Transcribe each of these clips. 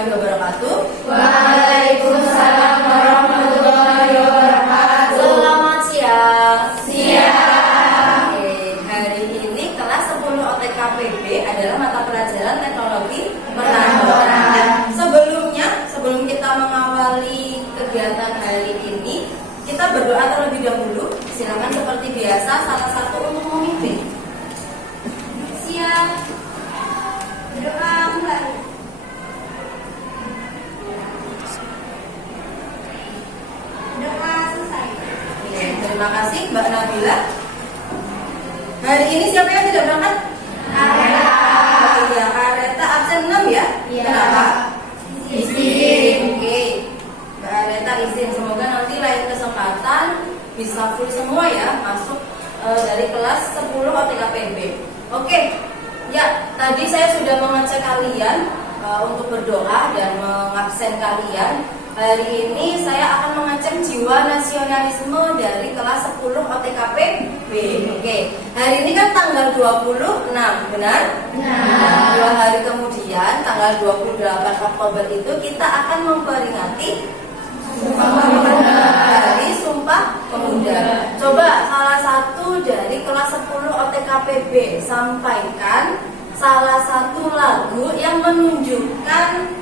warahmatullahi wabarakatuh. Waalaikumsalam warahmatullahi wabarakatuh. Selamat siang. Siang. Oke, hari ini kelas 10 OTKPB adalah mata pelajaran teknologi perkantoran. Sebelum kita mengawali kegiatan hari ini, kita berdoa terlebih dahulu. Silakan seperti biasa salah satu untuk memimpin. Siap. Berdoa mulai. Doa selesai. Oke, terima kasih Mbak Nabila. Hari ini siapa yang tidak berangkat? Areta. Oh iya, Areta absen 6 ya? Iya. Kenapa? Izin. Oke, Mbak Areta izin. Semoga nanti lain kesempatan bisa full semua ya masuk dari kelas 10 OTKPB. Oke, ya tadi saya sudah mengecek kalian untuk berdoa dan mengabsen kalian. Hari ini saya akan mengecek jiwa nasionalisme dari kelas 10 OTKPB. Oke, hari ini kan tanggal 26, benar? Benar. 2 hari kemudian, tanggal 28 Oktober itu kita akan memperingati dari Sumpah Pemuda. Coba salah satu dari kelas 10 OTKPB sampaikan salah satu lagu yang menunjukkan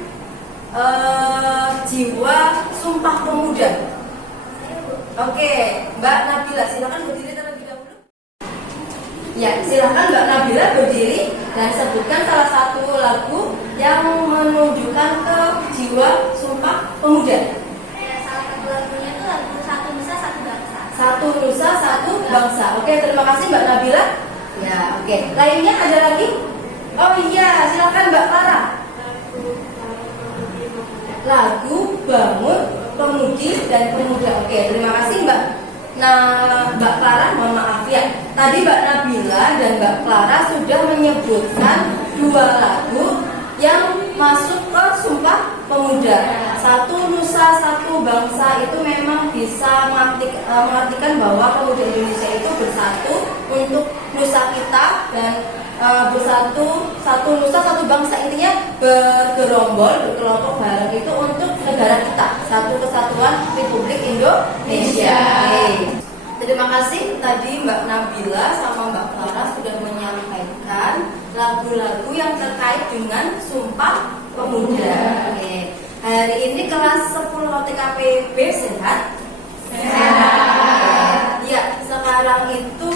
jiwa Sumpah Pemuda. Oke, Mbak Nabila silakan berdiri terlebih dahulu. Ya, silakan Mbak Nabila berdiri dan sebutkan salah satu lagu yang menunjukkan ke jiwa Sumpah Pemuda. Salah satu lagunya itu lagu Satu Nusa Satu Bangsa. Satu Nusa Satu Bangsa. Oke, terima kasih Mbak Nabila. Ya, oke. Lainnya ada lagi? Oh iya, silakan Mbak Clara. Lagu Bangun Pemudi dan Pemuda. Oke, terima kasih Mbak. Nah, Mbak Clara, mohon maaf ya. Tadi Mbak Nabila dan Mbak Clara sudah menyebutkan 2 lagu yang masuk ke Sumpah Pemuda. Satu Nusa Satu Bangsa itu memang bisa mengartikan bahwa pemuda Indonesia itu bersatu untuk nusa kita dan bersatu, satu nusa satu bangsa, intinya bergerombol, berkelompok bareng itu untuk negara kita, satu kesatuan Republik Indonesia. Terima kasih tadi Mbak Nabila sama Mbak Clara sudah menyampaikan lagu-lagu yang terkait dengan Sumpah Pemuda. Oke. Hari ini kelas 10 OTKPB sehat? Sehat. Ya, sekarang itu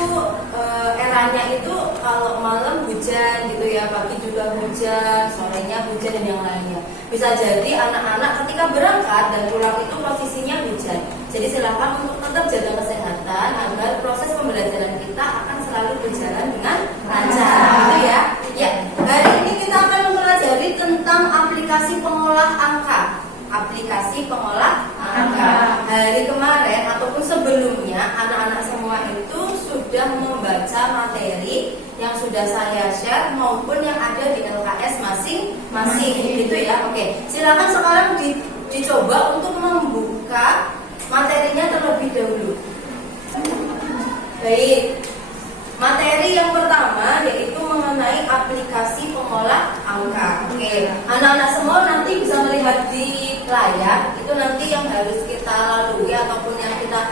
eranya itu kalau malam hujan gitu ya, pagi juga hujan, sorenya hujan dan yang lainnya. Bisa jadi anak-anak ketika berangkat dan pulang itu posisinya hujan. Jadi silakan untuk tetap jaga kesehatan agar proses pembelajaran kita akan selalu berjalan dengan lancar, gitu ya. Ya, hari ini kita akan mempelajari tentang aplikasi pengolah angka. Aplikasi pengolah angka. Hari kemarin ataupun sebelumnya anak-anak semua itu sudah membaca materi yang sudah saya share maupun yang ada di LKS masing-masing gitu ya. Oke, silakan sekarang dicoba untuk membuka materinya terlebih dahulu. Baik. Materi yang pertama yaitu mengenai aplikasi pengolah angka. Oke, anak-anak semua nanti bisa melihat di layar. Itu nanti yang harus kita lalui ataupun yang kita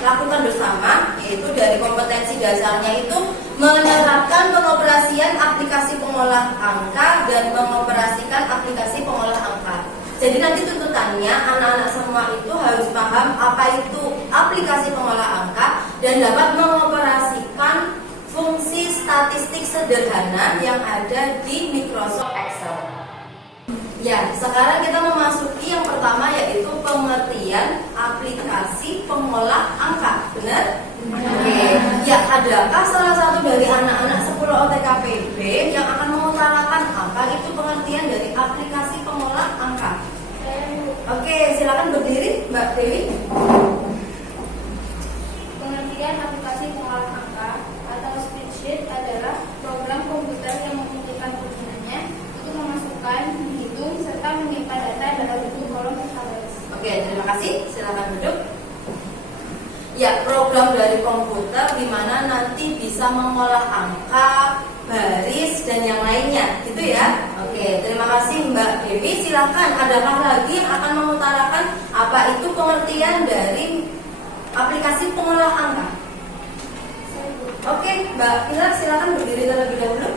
lakukan bersama, yaitu dari kompetensi dasarnya itu menerapkan pengoperasian aplikasi pengolah angka dan mengoperasikan aplikasi pengolah angka. Jadi nanti tuntutannya anak-anak semua itu harus paham apa itu aplikasi pengolah angka dan dapat mengoperasikan fungsi statistik sederhana yang ada di Microsoft Excel. Ya, sekarang kita memasuki yang pertama yaitu pengertian aplikasi pengolah angka. Benar? Oke. Ya, adakah salah satu dari anak-anak 10 OTKPB yang akan mengutarakan apa itu pengertian dari aplikasi pengolah angka? Oke, silakan berdiri, Mbak Dewi. Pengertian aplikasi pengolah angka atau spreadsheet adalah program komputer yang memungkinkan penggunanya untuk memasukkan, menghitung, serta menyimpan data dalam bentuk kolom database. Oke, terima kasih. Silakan duduk. Ya, program dari komputer di mana nanti bisa mengolah angka, baris dan yang lainnya, gitu ya. Oke, terima kasih Mbak Dewi. Silakan, adakah lagi yang akan mengutarakan apa itu pengertian dari aplikasi pengolah angka? Oke, Mbak Pilar, silakan berdiri terlebih dahulu.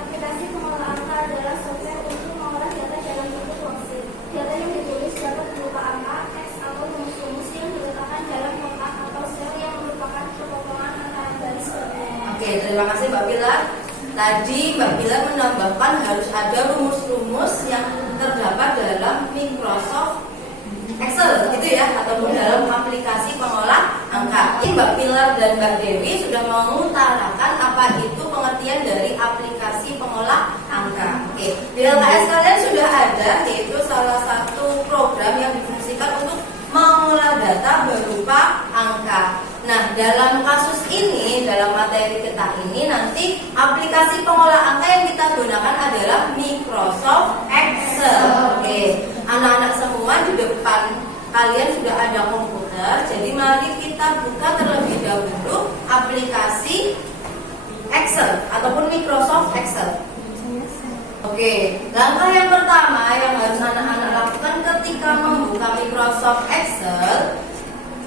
Aplikasi pengolah angka adalah software untuk mengolah data dalam bentuk worksheet. Data yang ditulis dapat berupa angka, teks, atau rumus-rumus yang diletakkan dalam kotak atau sel yang merupakan kepotongan antara baris berbeda. Oke, terima kasih Mbak Pilar. Tadi Mbak Pilar menambahkan harus ada rumus-rumus yang terdapat dalam Microsoft Excel, gitu ya, ataupun dalam aplikasi pengolah angka. Ini Mbak Pilar dan Mbak Dewi sudah mengutarakan apa itu pengertian dari aplikasi pengolah angka. Oke, di LKS kalian sudah ada, yaitu salah satu program yang difungsikan untuk mengolah data berupa angka. Nah, dalam kasus ini, dalam materi kita ini, nanti aplikasi pengolah angka yang kita gunakan adalah Microsoft Excel. Oke, anak-anak semua di depan kalian sudah ada komputer, jadi mari kita buka terlebih dahulu aplikasi Excel ataupun Microsoft Excel. Oke, langkah yang pertama yang harus anak-anak lakukan ketika membuka Microsoft Excel,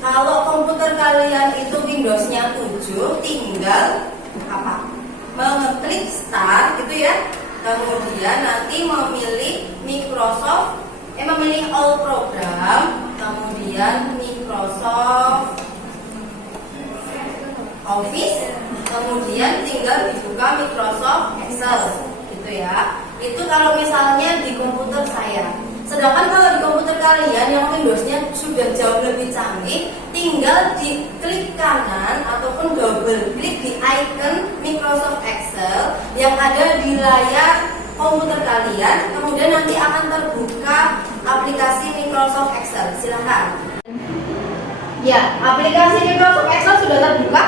kalau komputer kalian itu Windows-nya 7, tinggal apa? Mengeklik Start gitu ya. Kemudian nanti memilih memilih All Program, kemudian Microsoft Office, kemudian tinggal dibuka Microsoft Excel gitu ya. Itu kalau misalnya di komputer saya. Sedangkan kalau di komputer kalian yang Windows-nya sudah jauh lebih canggih, tinggal diklik kanan ataupun double klik di icon Microsoft Excel yang ada di layar komputer kalian, kemudian nanti akan terbuka aplikasi Microsoft Excel. Silakan. Ya, aplikasi Microsoft Excel sudah terbuka?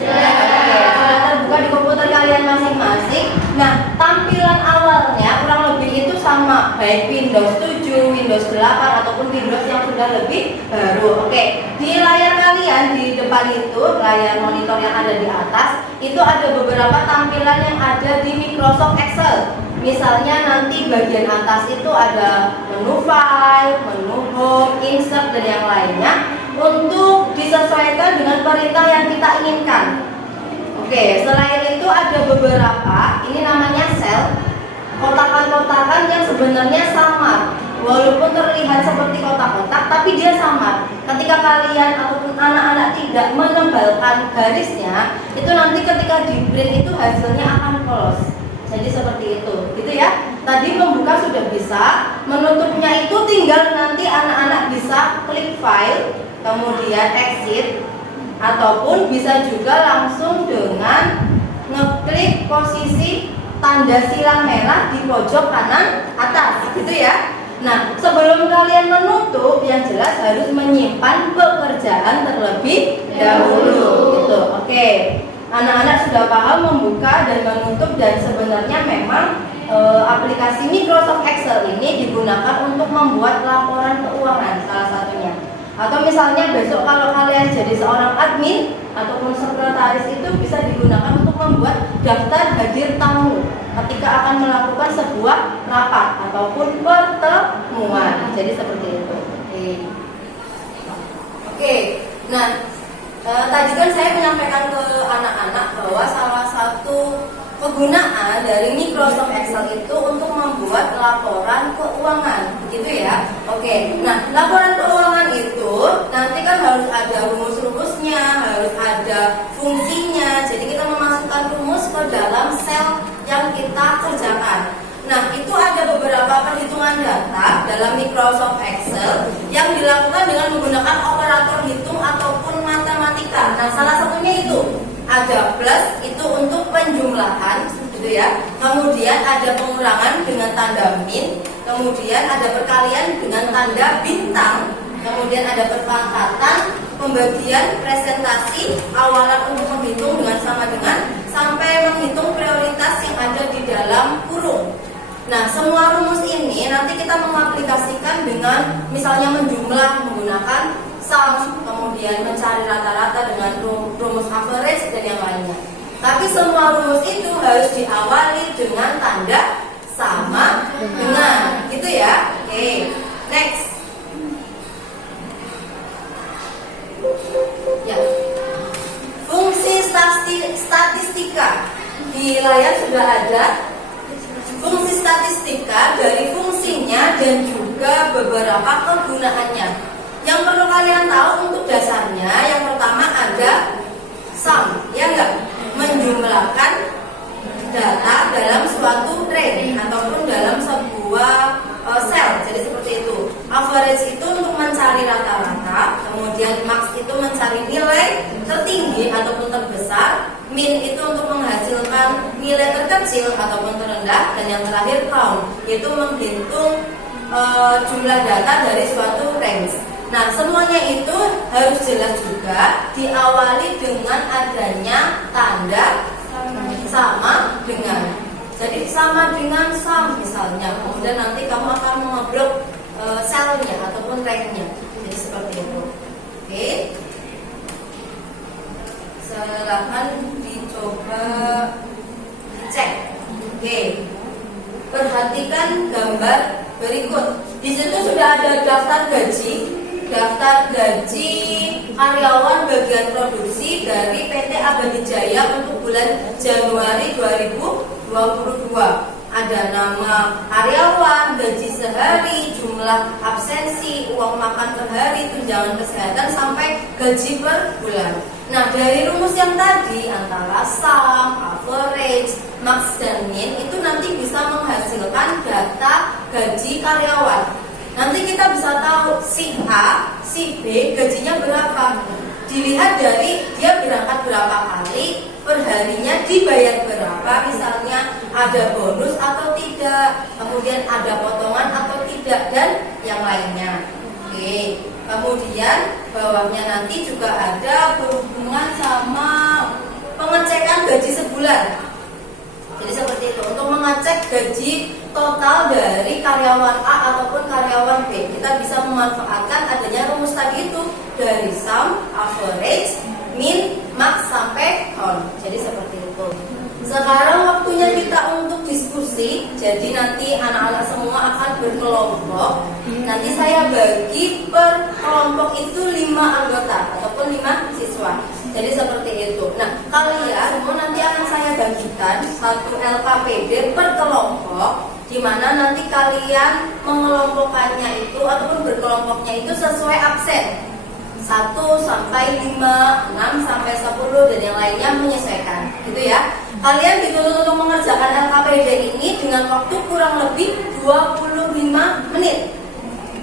Sudah terbuka di komputer kalian masing-masing. Nah, tampilan awalnya kurang lebih itu sama, baik Windows 7, Windows 8 ataupun Windows yang sudah lebih baru. Oke, di layar kalian di depan itu, layar monitor yang ada di atas, itu ada beberapa tampilan yang ada di Microsoft Excel. Misalnya nanti bagian atas itu ada menu file, menu home, insert dan yang lainnya untuk disesuaikan dengan perintah yang kita inginkan. Oke, selain itu ada beberapa, ini namanya sel, kotakan-kotakan yang sebenarnya samar. Walaupun terlihat seperti kotak-kotak, tapi dia samar. Ketika kalian ataupun anak-anak tidak menebalkan garisnya, itu nanti ketika di print itu hasilnya akan polos. Jadi seperti itu, gitu ya. Tadi membuka sudah bisa, menutupnya itu tinggal nanti anak-anak bisa klik file, kemudian exit, ataupun bisa juga langsung dengan ngeklik posisi tanda silang merah di pojok kanan atas, gitu ya. Nah, sebelum kalian menutup, yang jelas harus menyimpan pekerjaan terlebih dahulu, gitu. Oke. Anak-anak sudah paham membuka dan menutup, dan sebenarnya memang aplikasi Microsoft Excel ini digunakan untuk membuat laporan keuangan salah satunya. Atau misalnya besok kalau kalian jadi seorang admin ataupun sekretaris, itu bisa digunakan untuk membuat daftar hadir tamu ketika akan melakukan sebuah rapat ataupun pertemuan. Jadi seperti itu. Oke. Nah, tadi kan saya menyampaikan ke anak-anak bahwa salah satu kegunaan dari Microsoft Excel itu untuk membuat laporan keuangan, begitu ya. Oke, nah laporan keuangan itu nanti kan harus ada rumus-rumusnya, harus ada fungsinya. Jadi kita memasukkan rumus ke dalam sel yang kita kerjakan. Nah, itu ada beberapa perhitungan data dalam Microsoft Excel yang dilakukan dengan menggunakan operator hitung ataupun matematika. Nah, salah satunya itu ada plus, itu untuk penjumlahan, gitu ya. Kemudian ada pengurangan dengan tanda min, kemudian ada perkalian dengan tanda bintang, kemudian ada perpangkatan, pembagian, presentasi, awalan untuk menghitung dengan sama dengan, sampai menghitung prioritas yang ada di dalam kurung. Nah, semua rumus ini nanti kita mengaplikasikan dengan misalnya menjumlah menggunakan sum, kemudian mencari rata-rata dengan rumus average dan yang lainnya. Tapi semua rumus itu harus diawali dengan tanda sama dengan, gitu ya. Oke, next. Ya. Fungsi statistika di layar sudah ada. Fungsi statistika dari fungsinya dan juga beberapa kegunaannya. Yang perlu kalian tahu untuk dasarnya, yang pertama ada sum, ya enggak? Menjumlahkan data dalam suatu range ataupun dalam sebuah sel. Jadi seperti itu. Average itu untuk mencari rata-rata, kemudian max itu mencari nilai tertinggi ataupun terbesar, min itu untuk menghasilkan nilai terkecil ataupun terendah, dan yang terakhir count yaitu menghitung jumlah data dari suatu range. Nah, semuanya itu harus jelas juga diawali dengan adanya tanda sama dengan. Jadi sama dengan sum misalnya. Kemudian nanti kamu akan mengobrol selnya ataupun rank-nya. Jadi seperti itu. Oke. Silakan dicoba dicek. Oke. Perhatikan gambar berikut. Di situ sudah ada daftar gaji karyawan bagian produksi dari PT Abadi Jaya untuk bulan Januari 2022. Ada nama karyawan, gaji sehari, jumlah absensi, uang makan per hari, tunjangan kesehatan, sampai gaji per bulan. Nah, dari rumus yang tadi antara sum, average, max, dan min itu nanti bisa menghasilkan data gaji karyawan. Nanti kita bisa tahu si A, si B gajinya berapa. Dilihat dari dia berangkat berapa kali, perharinya dibayar berapa, misalnya ada bonus atau tidak, kemudian ada potongan atau tidak, dan yang lainnya. Oke. Kemudian bawahnya nanti juga ada berhubungan sama pengecekan gaji sebulan. Jadi seperti itu, untuk mengecek gaji total dari karyawan A ataupun karyawan B, kita bisa memanfaatkan adanya rumus tadi itu dari sum, average, min, max, sampai count. Jadi seperti itu. Sekarang waktunya kita untuk diskusi. Jadi nanti anak-anak semua akan berkelompok. Nanti saya bagi per kelompok itu 5 anggota ataupun 5 siswa. Jadi seperti itu. Nah, kalian semua nanti akan saya bagikan satu LKPD per kelompok, di mana nanti kalian mengelompokkannya itu ataupun berkelompoknya itu sesuai absen 1 sampai 5, 6 sampai 10, dan yang lainnya menyesuaikan, gitu ya. Kalian dituntut untuk mengerjakan LKPD ini dengan waktu kurang lebih 25 menit.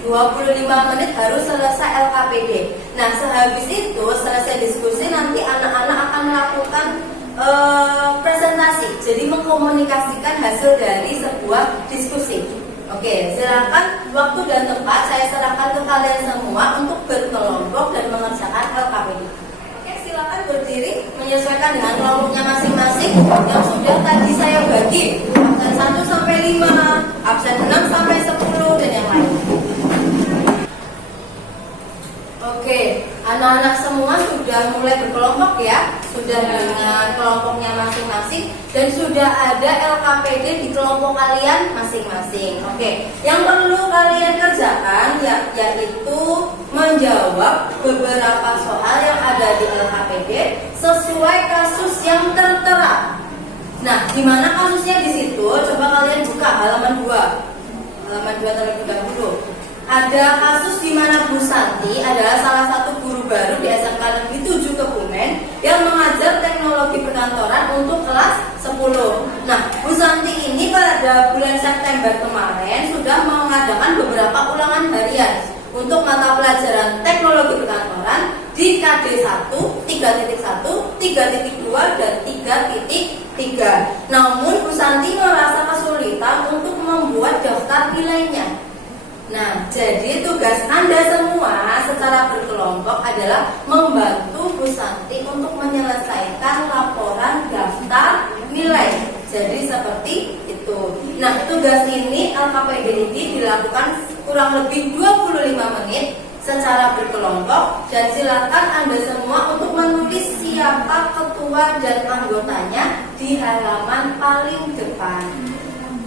25 menit harus selesai LKPD. Nah, sehabis itu selesai diskusi, nanti anak-anak akan melakukan presentasi. Jadi mengkomunikasikan hasil dari sebuah diskusi. Oke, silakan waktu dan tempat saya serahkan ke kalian semua untuk berkelompok dan mengerjakan LKPD. Oke, silakan berdiri menyesuaikan dengan kelompoknya masing-masing yang sudah tadi saya bagi. Absen 1 sampai 5, absen 6 sampai 10, dan yang lain. Oke, anak-anak semua sudah mulai berkelompok ya, sudah dengan kelompoknya masing-masing, dan sudah ada LKPD di kelompok kalian masing-masing. Oke, yang perlu kalian kerjakan yaitu menjawab beberapa soal yang ada di LKPD sesuai kasus yang tertera. Nah, di mana kasusnya di situ? Coba kalian buka halaman 2. Halaman 2 terlebih dahulu. Ada kasus di mana Bu Santi adalah salah satu guru baru di SMK Negeri 7 Kebumen yang mengajar teknologi perkantoran untuk kelas 10. Nah, Bu Santi ini pada bulan September kemarin sudah mengadakan beberapa ulangan harian untuk mata pelajaran teknologi perkantoran di KD 1, 3.1, 3.2, dan 3.3. Namun Bu Santi merasa kesulitan untuk membuat daftar nilainya. Nah, jadi tugas Anda semua secara berkelompok adalah membantu Bu Santi untuk menyelesaikan laporan daftar nilai. Jadi seperti itu. Nah, tugas ini LKPD ini dilakukan kurang lebih 25 menit secara berkelompok, dan silakan Anda semua untuk menulis siapa ketua dan anggotanya di halaman paling depan.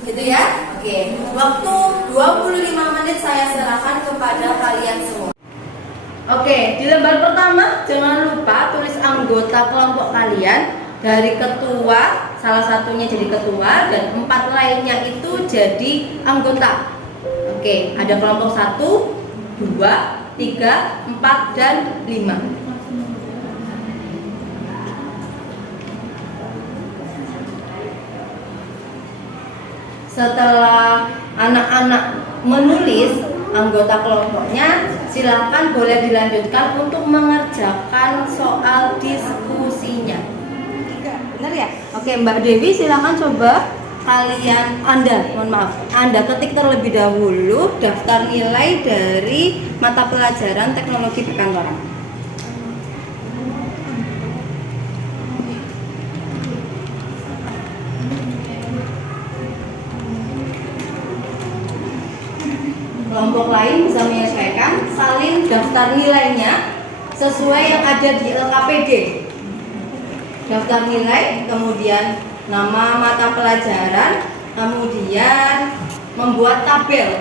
Gitu ya? Oke. Waktu 25 menit saya serahkan kepada kalian semua. Oke, di lembar pertama jangan lupa tulis anggota kelompok kalian. Dari ketua, salah satunya jadi ketua dan 4 lainnya itu jadi anggota. Oke, ada kelompok 1, 2, 3, 4, dan 5. Setelah anak-anak menulis anggota kelompoknya, silakan boleh dilanjutkan untuk mengerjakan soal diskusinya. Benar ya? Oke, Mbak Dewi silakan coba Anda ketik terlebih dahulu daftar nilai dari mata pelajaran teknologi perkantoran. Kelompok lain bisa menyesuaikan, salin daftar nilainya sesuai yang ada di LKPD. Daftar nilai, kemudian nama mata pelajaran, kemudian membuat tabel.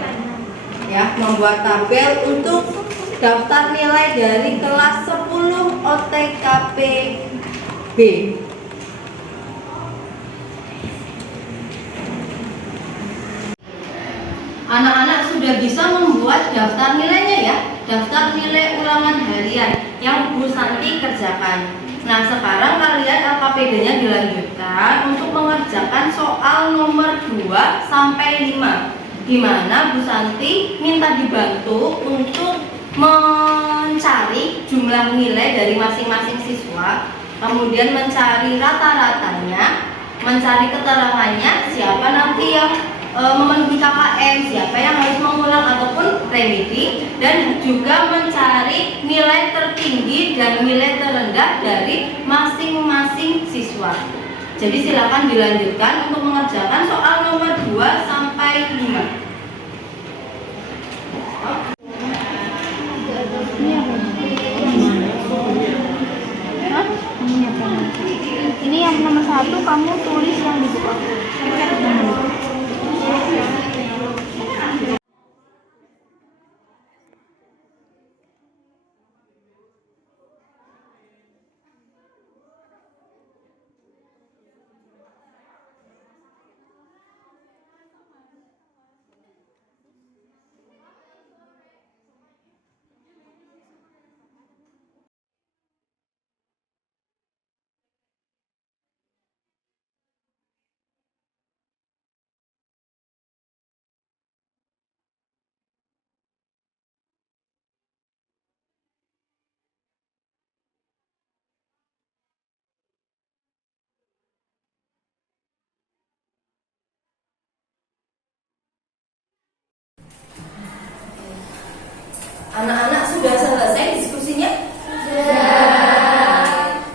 Ya, membuat tabel untuk daftar nilai dari kelas 10 OTKPB. Anak-anak sudah bisa membuat daftar nilainya ya, daftar nilai ulangan harian yang Bu Santi kerjakan. Nah, sekarang kalian LKPD-nya dilanjutkan untuk mengerjakan soal nomor 2 sampai 5, di mana Bu Santi minta dibantu untuk mencari jumlah nilai dari masing-masing siswa, kemudian mencari rata-ratanya, mencari keterangannya siapa nanti yang memenuhi KKM, siapa yang harus mengulang ataupun remedi, dan juga mencari nilai tertinggi dan nilai terendah dari masing-masing siswa. Jadi silakan dilanjutkan untuk mengerjakan soal nomor 2 sampai 5. Ini yang nomor 1 kamu tulis yang di buku aku. Anak-anak sudah selesai diskusinya?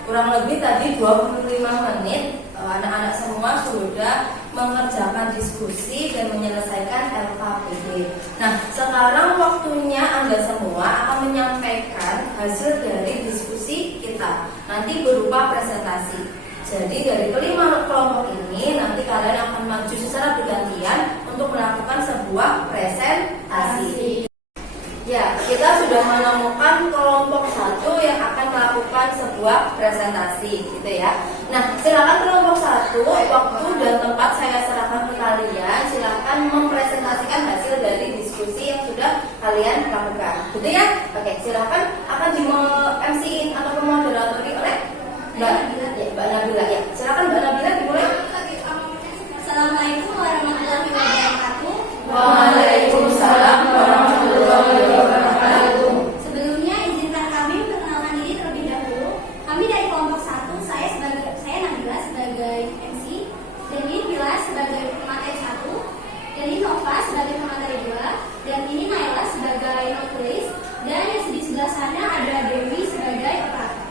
Kurang lebih tadi 25 menit anak-anak semua sudah mengerjakan diskusi dan menyelesaikan LKPD. Nah, sekarang waktunya Anda semua akan menyampaikan hasil dari diskusi kita, nanti berupa presentasi. Jadi dari kelima kelompok ini nanti kalian akan maju secara bergantian untuk melakukan sebuah presentasi. Ya, kita sudah menemukan kelompok 1 yang akan melakukan sebuah presentasi, gitu ya. Nah, silakan kelompok 1, waktu dan tempat saya serahkan ke kalian. Silakan mempresentasikan hasil dari diskusi yang sudah kalian lakukan, gitu ya. Oke, silakan akan di-MC-in atau memoderatori oleh Mbak Nabila. Ya, silakan Mbak Nabila dimulai. Assalamualaikum warahmatullahi wabarakatuh. Waalaikumsalam warahmatullahi wabarakatuh. Sebelumnya izinkan kami memperkenalkan diri terlebih dahulu. Kami dari kelompok 1, saya Nabila sebagai MC, dan ini Bila sebagai pemateri 1, dan ini Nova sebagai pemateri 2, dan ini Naila sebagai penulis, dan yang di sebelah sana ada Dewi sebagai operator.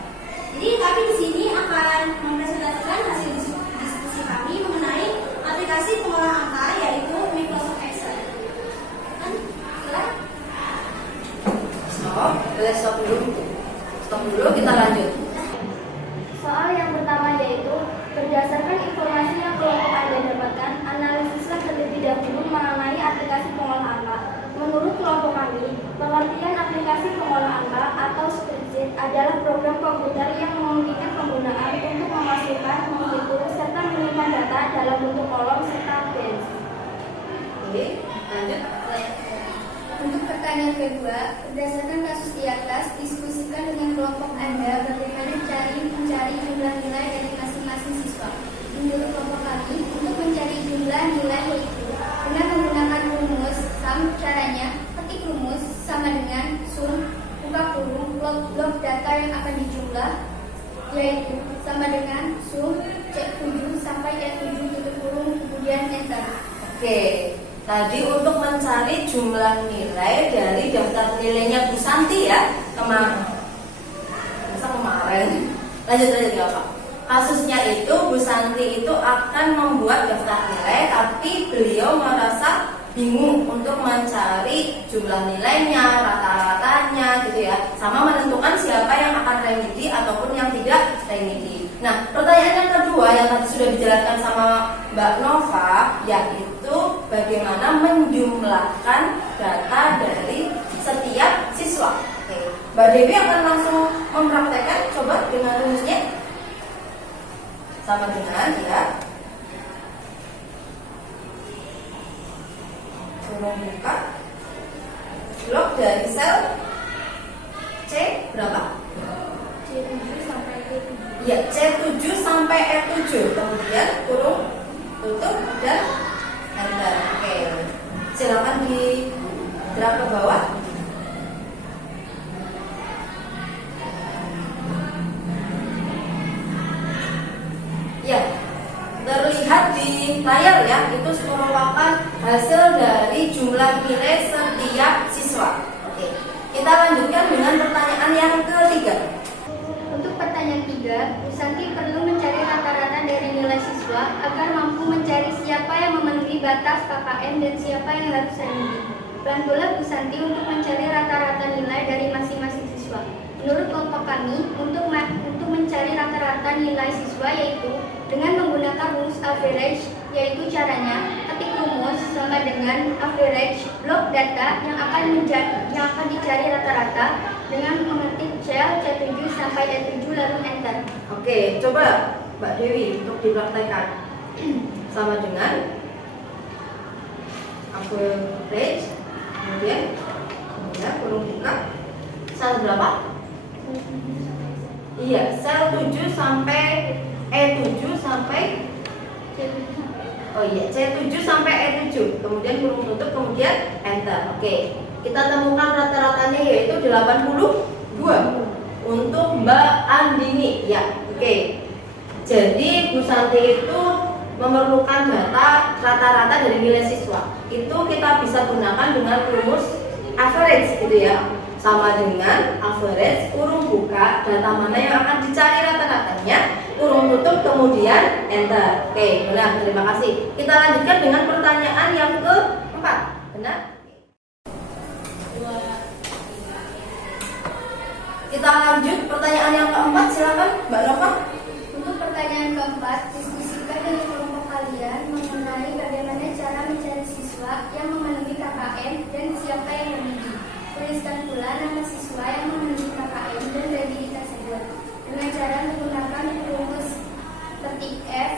Jadi kami di sini akan mempresentasikan hasil diskusi kami mengenai aplikasi pengolahan angka, yaitu Microsoft Excel. Boleh stop dulu. Kita lanjut. Berdasarkan informasi yang kelompok Anda dapatkan, analisislah terlebih dahulu mengenai aplikasi pengolah angka. Menurut kelompok kami, pengertian aplikasi pengolah angka atau spreadsheet adalah program komputer yang memungkinkan penggunaan untuk memasukkan, menghitung, serta menyimpan data dalam bentuk kolom serta base. Oke, lanjut. Untuk pertanyaan kedua, berdasarkan kasus di atas, diskusikan dengan kelompok Anda bagaimana mencari jumlah nilai dari masing-masing siswa. Menurut kelompok kami, untuk mencari jumlah nilai yaitu dengan menggunakan rumus SUM. Caranya, ketik rumus sama dengan SUM, buka kurung, log data yang akan dijumlah, yaitu sama dengan SUM C7 sampai E7 tutup kurung, kemudian enter. Oke, tadi untuk mencari jumlah nilai dari daftar nilainya Bu Santi ya kemarin. Lanjut ya Pak. Kasusnya itu Bu Santi itu akan membuat daftar nilai, tapi beliau merasa bingung untuk mencari jumlah nilainya, rata-ratanya gitu ya, sama menentukan siapa yang akan remedi ataupun yang tidak remedi. Nah, pertanyaan yang kedua yang tadi sudah dijelaskan sama Mbak Nova, yaitu bagaimana menjumlahkan data dari setiap siswa. Oke, Mbak Dewi akan langsung mempraktekkan, coba dengan rumusnya sama dengan ya. Kurung buka blok dari sel C berapa? C7 sampai E7. Ya, C7 sampai E7. Kemudian kurung tutup dan enter. Oke. Silakan di drag ke bawah. Ya. Terlihat di layar ya, itu merupakan hasil dari jumlah nilai setiap siswa. Oke. Kita lanjutkan dengan pertanyaan yang ketiga. Untuk pertanyaan 3, Bu Santi perlu mencari rata-rata dari nilai siswa agar mampu mencari siapa yang memenuhi batas KKM dan siapa yang harus remedi. Bantulah Bu Santi untuk mencari rata-rata nilai dari masing-masing siswa. Menurut kelompok kami, untuk mencari rata-rata nilai siswa yaitu dengan menggunakan rumus average, yaitu caranya ketik rumus sama dengan average blok data yang akan dicari rata-rata dengan mengetik cell C7 sampai E7 lalu enter. Oke, coba Mbak Dewi untuk dipraktekkan. Sama dengan average, kemudian kurung buka sel berapa? Iya, sel 7 sampai E7 sampai C7 sampai E7. Kemudian kurung tutup, kemudian enter. Oke. Kita temukan rata-ratanya yaitu 82 untuk Mbak Andini. Ya, oke. Jadi Bu Santi itu memerlukan data rata-rata dari nilai siswa. Itu kita bisa gunakan dengan rumus average gitu ya. Sama dengan average kurung buka data mana yang akan dicari rata-ratanya, kurung tutup kemudian enter. Oke, benar. Terima kasih. Kita lanjutkan dengan pertanyaan yang keempat. Benar? Kita lanjut pertanyaan yang keempat, silakan Mbak Nova. Untuk pertanyaan keempat, diskusikan dengan kelompok kalian mengenai bagaimana cara mencari siswa yang memenuhi KKM dan siapa yang remedi. Tuliskan pula nama siswa yang memenuhi KKM dan remedi tersebut dengan cara menggunakan rumus ketik if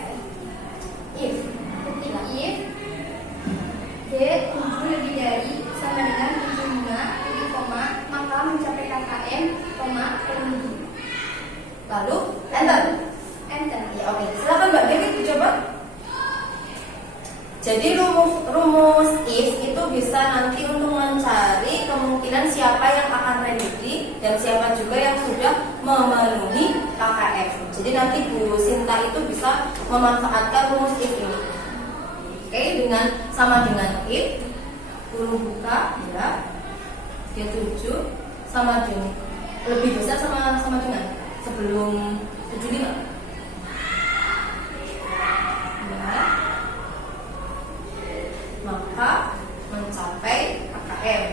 D7 lebih dari sama dengan 75 titik koma maka mencapai KKM koma remedi. Lalu enter. Ya, oke. Silakan Mbak Dewi dicoba. Jadi rumus if itu bisa nanti untuk mencari kemungkinan siapa yang akan remedi dan siapa juga yang sudah memenuhi KKM. Jadi nanti Bu Sinta itu bisa memanfaatkan rumus if ini. Oke, sama dengan if kurung buka ya D7 sama dengan lebih besar sama dengan sebelum 75. Maka mencapai KKM.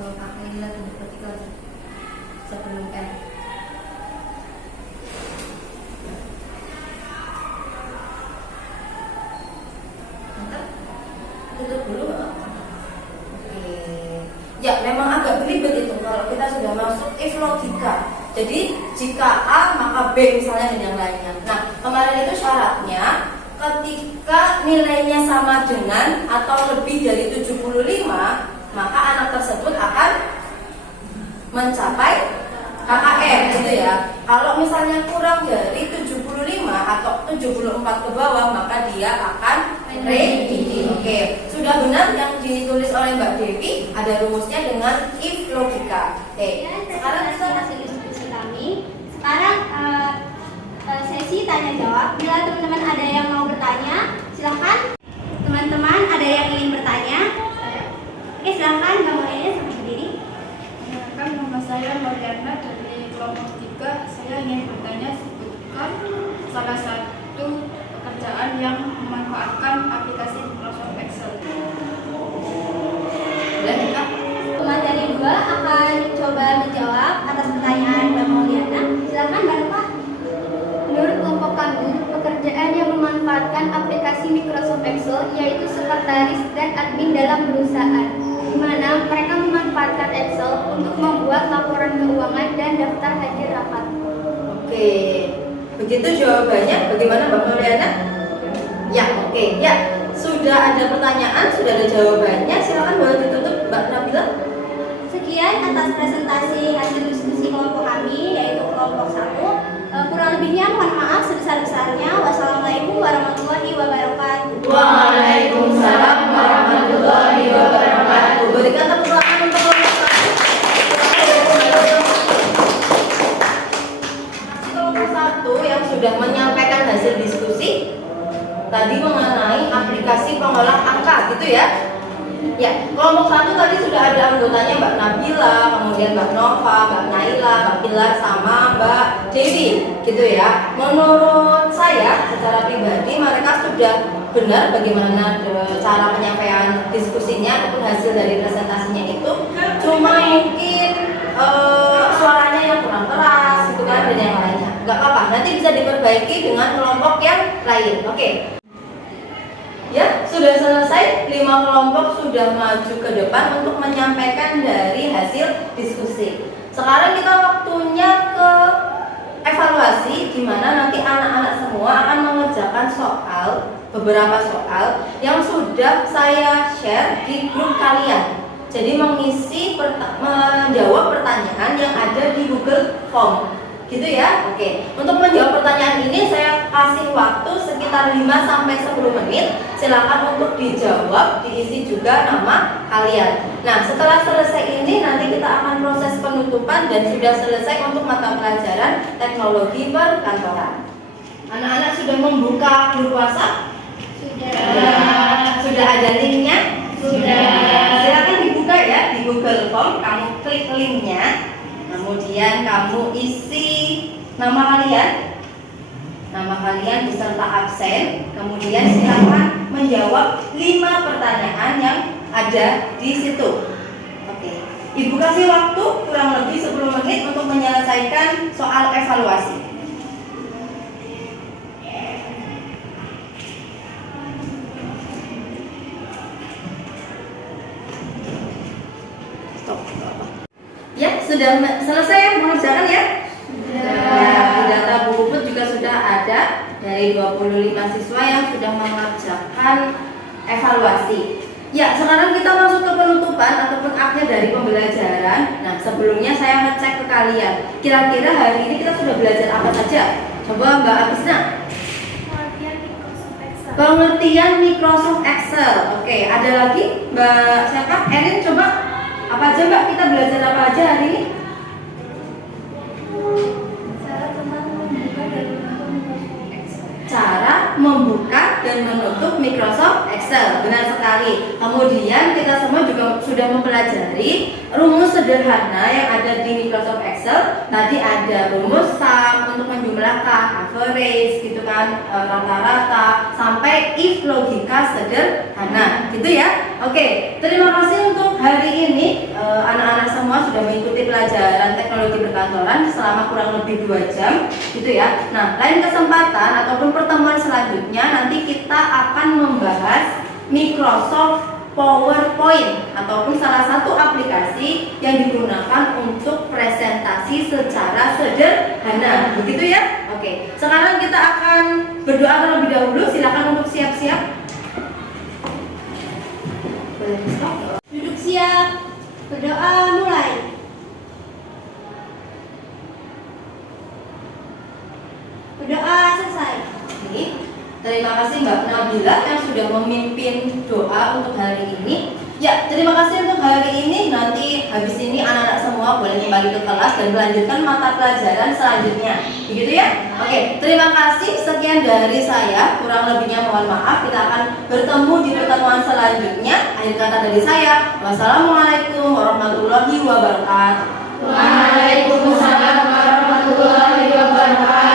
Kalau Kak Lila tunjuk vertikal sebelum M. Bentar, tutup dulu nggak? Oke. Ya, memang agak belibet itu kalau kita sudah masuk if logika. Jadi jika A maka B misalnya dan yang lainnya. Nah, kemarin itu syaratnya ketika nilainya sama dengan atau lebih dari 75, maka anak tersebut akan mencapai KKM gitu ya. Kalau misalnya kurang dari 75 atau 74 ke bawah, maka dia akan ready. Oke, sudah benar yang ditulis oleh Mbak Devi, ada rumusnya dengan if logika. Oke, sekarang kita hasil diskusi kami. Sekarang sesi tanya jawab. Bila teman-teman ada yang mau bertanya, silahkan. Teman-teman ada yang ingin bertanya? Oke, silahkan. Kamu ini sampai berdiri. Perkenalkan, nama saya Mariana dari kelompok 3. Saya ingin bertanya sebutkan salah satu pekerjaan yang memanfaatkan aplikasi Microsoft Excel. boleh Kak? Materi 2 akan coba menjawab atas pertanyaan Mbak Mauliana. Silahkan Mbak Nova. Menurut kelompok kami, pekerjaan yang memanfaatkan aplikasi Microsoft Excel yaitu sekretaris dan admin dalam perusahaan, di mana mereka memanfaatkan Excel untuk membuat laporan keuangan dan daftar hadir rapat. Oke, begitu jawabannya. Bagaimana Mbak Mauliana? Ya, oke. Ya, sudah ada pertanyaan, sudah ada jawabannya. Silakan boleh ditutup Mbak Nabila. Sekian atas presentasi hasil diskusi kelompok kami, yaitu kelompok 1. Kurang lebihnya mohon maaf sebesar-besarnya. Wassalamualaikum warahmatullahi wabarakatuh. Waalaikumsalam warahmatullahi wabarakatuh. Berikan tepuk tangan untuk kelompok 1 yang sudah menyampaikan hasil diskusi tadi mengenai aplikasi pengolah angka, gitu ya. Ya, kelompok 1 tadi sudah ada anggotanya Mbak Nabila, kemudian Mbak Nova, Mbak Naila, Mbak Pilar, sama Mbak Devi, gitu ya. Menurut saya secara pribadi mereka sudah benar bagaimana cara penyampaian diskusinya ataupun hasil dari presentasinya itu. Cuma mungkin suaranya yang kurang keras, gitu kan, dan yang lainnya. Gak apa-apa, nanti bisa diperbaiki dengan kelompok yang lain. Oke. Ya, sudah selesai. 5 kelompok sudah maju ke depan untuk menyampaikan dari hasil diskusi. Sekarang kita waktunya ke evaluasi, di mana nanti anak-anak semua akan mengerjakan beberapa soal yang sudah saya share di grup kalian. Jadi menjawab pertanyaan yang ada di Google Form. Gitu ya. Oke. Untuk menjawab pertanyaan ini saya kasih waktu sekitar 5-10 menit. Silakan untuk dijawab, diisi juga nama kalian. Nah, setelah selesai ini nanti kita akan proses penutupan dan sudah selesai untuk mata pelajaran teknologi perkantoran. Anak-anak sudah membuka grup WhatsApp? Sudah ada linknya? Sudah. Silakan dibuka ya di Google Form. Kamu klik linknya. Kemudian kamu isi nama kalian beserta absen. Kemudian silakan menjawab 5 pertanyaan yang ada di situ. Oke. Ibu kasih waktu kurang lebih 10 menit untuk menyelesaikan soal evaluasi. Ya, sudah selesai mengerjakan ya? Ya, di data buku pun juga sudah ada dari 25 siswa yang sudah mengerjakan evaluasi. Ya, sekarang kita masuk ke penutupan ataupun akhir dari pembelajaran. Nah, sebelumnya saya ngecek ke kalian. Kira-kira hari ini kita sudah belajar apa saja? Coba Mbak Abisna. Pengertian Microsoft Excel. Oke, ada lagi Mbak siapa? Erin, coba. Apa aja Mbak, kita belajar apa aja hari ini? Cara membuka dan menutup Microsoft Excel. Benar sekali. Kemudian kita semua juga sudah mempelajari rumus sederhana yang ada di Microsoft Excel. Tadi ada rumus sum untuk menjumlahkan, average gitu kan, rata-rata, sampai if logika sederhana gitu ya. Oke, terima kasih untuk hari ini. Anak-anak semua sudah mengikuti pelajaran teknologi perkantoran selama kurang lebih 2 jam gitu ya. Nah, lain kesempatan ataupun pertemuan selanjutnya nanti kita akan membahas Microsoft PowerPoint ataupun salah satu aplikasi yang digunakan untuk presentasi secara sederhana, begitu ya? Oke, sekarang kita akan berdoa terlebih dahulu. Silakan untuk siap-siap. Duduk siap. Berdoa mulai. Berdoa selesai. Oke. Terima kasih Mbak Nabila yang sudah memimpin doa untuk hari ini. Ya, terima kasih untuk hari ini. Nanti habis ini anak-anak semua boleh kembali ke kelas dan melanjutkan mata pelajaran selanjutnya. Begitu ya? Oke, terima kasih. Sekian dari saya. Kurang lebihnya mohon maaf. Kita akan bertemu di pertemuan selanjutnya. Akhir kata dari saya, wassalamualaikum warahmatullahi wabarakatuh. Waalaikumsalam warahmatullahi wabarakatuh.